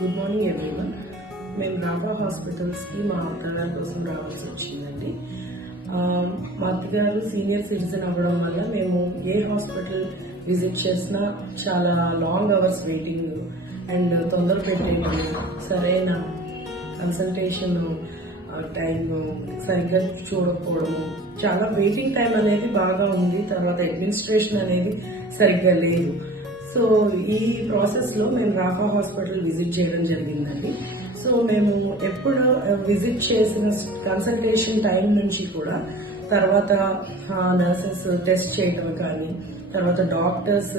Good morning everyone. మేము Rapha హాస్పిటల్స్కి మా అత్తగారి కోసం రావాల్సి వచ్చిందండి. మా అత్తగారు సీనియర్ సిటిజన్ అవ్వడం వల్ల మేము ఏ హాస్పిటల్ విజిట్ చేసినా చాలా లాంగ్ అవర్స్ వెయిటింగ్ అండ్ తొందర పెట్టేది, సరైన కన్సల్టేషన్ టైం సరిగ్గా చూడకపోవడము, చాలా వెయిటింగ్ టైం అనేది బాగా ఉంది. తర్వాత అడ్మినిస్ట్రేషన్ అనేది సరిగ్గా లేదు. సో ఈ ప్రాసెస్లో మేము రాఫా హాస్పిటల్ విజిట్ చేయడం జరిగిందండి. సో మేము ఎప్పుడు విజిట్ చేసిన కన్సల్టేషన్ టైం నుంచి కూడా తర్వాత నర్సెస్ టెస్ట్ చేయడం కానీ, తర్వాత డాక్టర్స్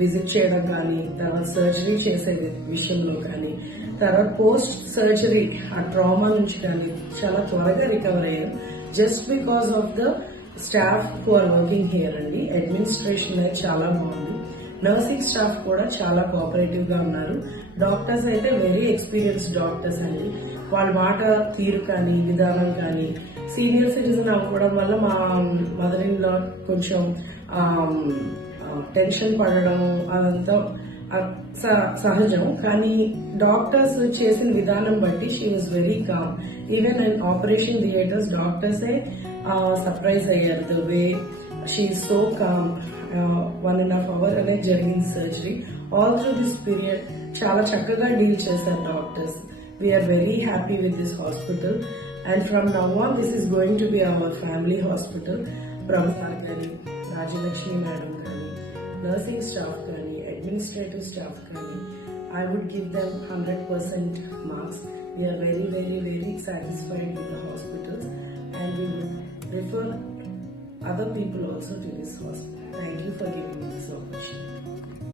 విజిట్ చేయడం కానీ, తర్వాత సర్జరీ చేసే విషయంలో కానీ, తర్వాత పోస్ట్ సర్జరీ ఆ ట్రామా నుంచి కానీ చాలా త్వరగా రికవర్ అయ్యారు. Just because of the staff who are working here అండి. అడ్మినిస్ట్రేషన్ అనేది చాలా బాగుంది. నర్సింగ్ స్టాఫ్ కూడా చాలా కోఆపరేటివ్ గా ఉన్నారు. డాక్టర్స్ అయితే వెరీ ఎక్స్పీరియన్స్డ్ డాక్టర్స్ అండి. వాళ్ళ మాట తీరు కానీ, విధానం కానీ, సీనియర్ సిటిజన్ అవ్వడం వల్ల మా మదర్ ఇన్ లా కొంచెం టెన్షన్ పడడం అదంతా సహజం. కానీ డాక్టర్స్ చేసిన విధానం బట్టి she was very calm. Even in operation theatres డాక్టర్సే సర్ప్రైజ్ అయ్యారు. The way she is so calm. 1.5 hours అనేది జరిగింది surgery. All through this period చాలా చక్కగా డీల్ చేశారు doctors. We are very happy with this hospital and from now on this is going to be our family hospital. ప్రభుత్వాలు కానీ, Rajalakshmi madam కానీ, nursing staff కానీ, administrative staff కానీ, I would give them 100% marks. We are very, very, very satisfied with the hospitals and we would refer other people also to this hospital. Thank you for giving me this opportunity.